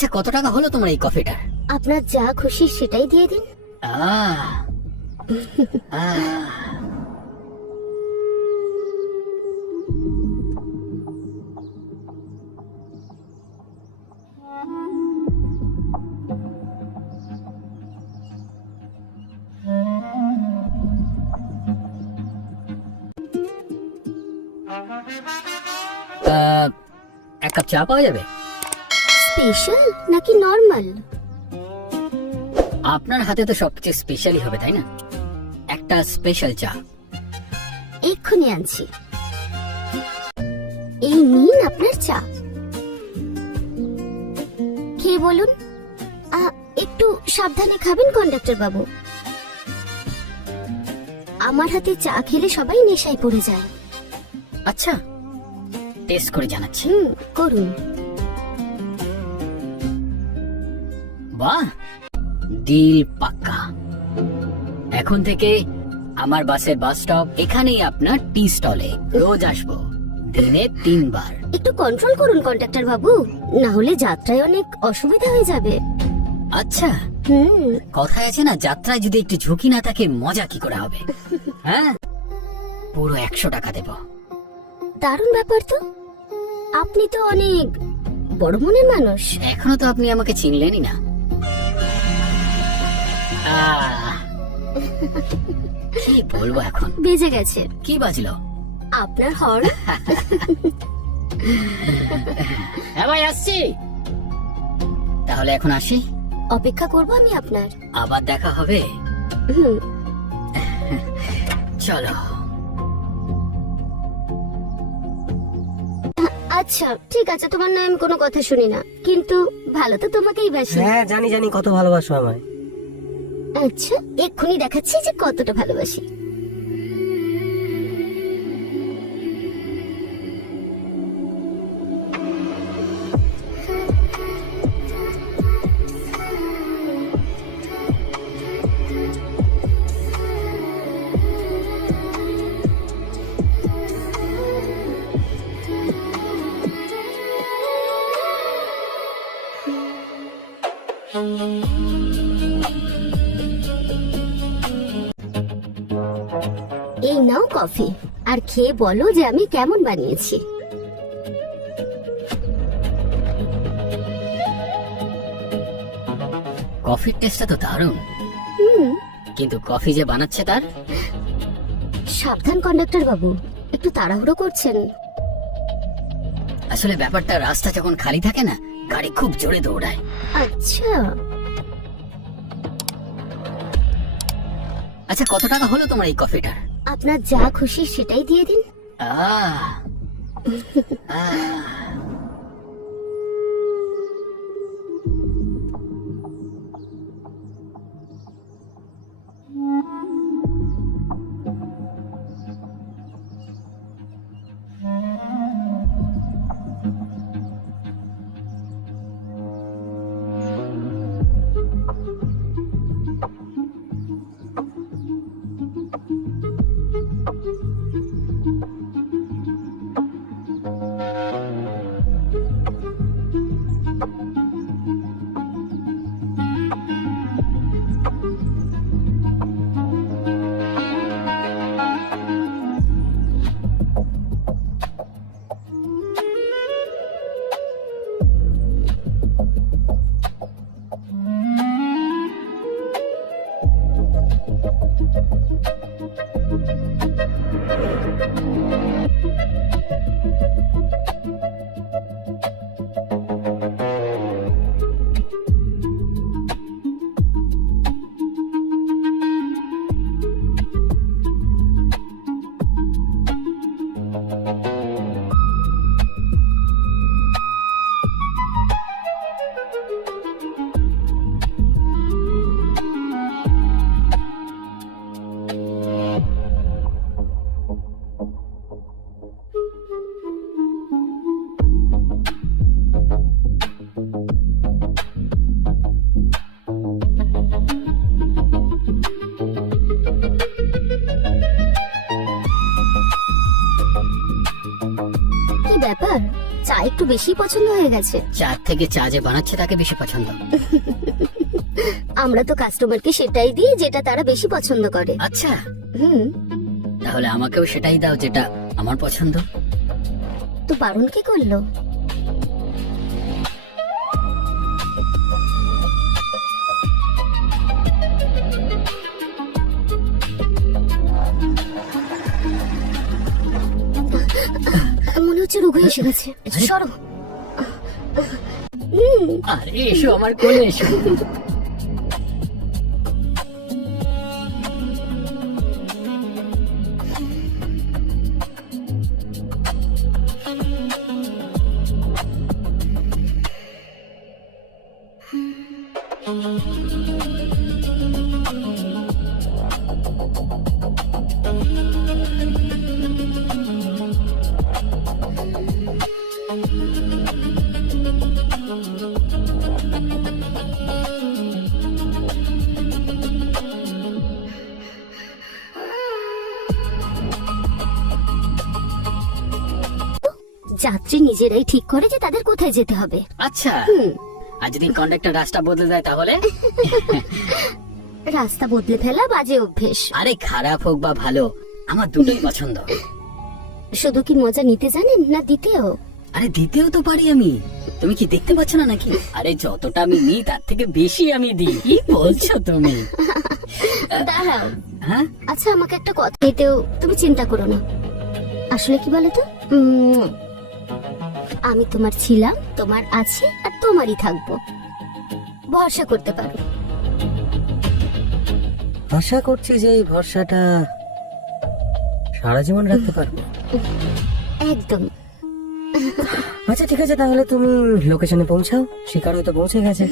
আচ্ছা কত টাকা হলো তোমার এই কফিটার? আপনার যা খুশি সেটাই দিয়ে দিন। আহ আহ এক কাপ চা পাওয়া যাবে? স্পেশাল নাকি নর্মাল? আপনার হাতে তো সবকিছু স্পেশালই হবে তাই না? একটা স্পেশাল চা। এক্ষুনি আনছি। এই নিন আপনার চা, খেয়ে বলুন। একটু সাবধানে খাবেন কন্ডাক্টর বাবু। আমার হাতে চা খেলে সবাই নেশায় পড়ে যায়। আচ্ছা টেস্ট করে জানাচ্ছি। করুন। বাহ, ডিল পাক্কা। এখন থেকে আমার বাসের বাস স্টপ এখানেই, আপনার টি স্টলে রোজ আসবো, দিনে 3 বার। একটু কন্ট্রোল করুন কন্ডাক্টর বাবু, না হলে যাত্রায় অনেক অসুবিধা হয়ে যাবে। আচ্ছা, কথায় আছে না, যাত্রায় যদি একটু ঝুঁকি না থাকে মজা কি করে হবে? হ্যাঁ, পুরো 100 টাকা দেব। দারুণ ব্যাপার তো, আপনি তো অনেক বড় মনের মানুষ। এখনো তো আপনি আমাকে চিনলেনই না। কি বলবো এখন? বেজে গেছে। কি বাজলো? আপনার হর্ন। হ্যাঁ ভাই, আসছি। তাহলে এখন আসি। অপেক্ষা করবো আমি আপনার। আবার দেখা হবে। চলো। আচ্ছা ঠিক আছে, তোমার নয় আমি কোনো কথা শুনি না, কিন্তু ভালো তো তোমাকেই বাসি। হ্যাঁ জানি জানি, কত ভালোবাসো আমায়। আচ্ছা এক্ষুনি দেখাচ্ছি যে কতটা ভালোবাসি। এই নাও কফি, আর খেয়ে বলো যে আমি কেমন বানিয়েছি। কফির টেস্টটা তো দারুণ, কিন্তু কফি যে বানাচ্ছে তার। সাবধান কন্ডাক্টর বাবু, একটু তাড়াহুড়ো করছেন। আসলে ব্যাপারটা, রাস্তা যখন খালি থাকে না, গাড়ি খুব জোরে দৌড়ায়। আচ্ছা আচ্ছা কত টাকা হলো তোমার এই কফিটার? আপনার যা খুশি সেটাই দিয়ে দিন। আহ বেশি পছন্দ হয়ে গেছে। চার থেকে চা যে বানাচ্ছে তাকে বেশি পছন্দ। আমরা তো কাস্টমারকে সেটাই দিই যেটা তারা বেশি পছন্দ করে। আচ্ছা, হুম। তাহলে আমাকেও সেটাই দাও যেটা আমার পছন্দ। তো বারণ কি করলো? মনে হচ্ছে রোগ এসে গেছে। সরো। আরে এসো আমার কোলে এসো। যাত্রী নিজেরাই ঠিক করে যে তাদের কোথায় যেতে হবে। আচ্ছা, আর যদি কন্ডাক্টর রাস্তা বদলে দেয় তাহলে? রাস্তা বদলে ফেলা বাজে অভ্যেস। আরে খারাপ হোক বা ভালো, আমার দুটোই পছন্দ। শুধু কি মজা নিতে জানেন না দিতেও? আরে দিতেও তো পারি আমি, তুমি কি দেখতে পাচ্ছ না নাকি? আরে যতটা আমি নিই তার থেকে বেশি আমি দিই। কি বলছো তুমি? দাঁড়াও। হ্যাঁ, আচ্ছা, আমাকে একটা কথা দিতেও তুমি চিন্তা করো না। আসলে কি বলতো, আমি তোমার ছিলাম, তোমার আছি, আর তোমারই থাকবো। ভরসা করতে পারো। আশা করছি যে এই ভরসাটা সারা জীবন রাখতে পারবো। একদম। আচ্ছা ঠিক আছে, তাহলে তুমি লোকেশনে পৌঁছাও। শিকার হয়তো পৌঁছে গেছে।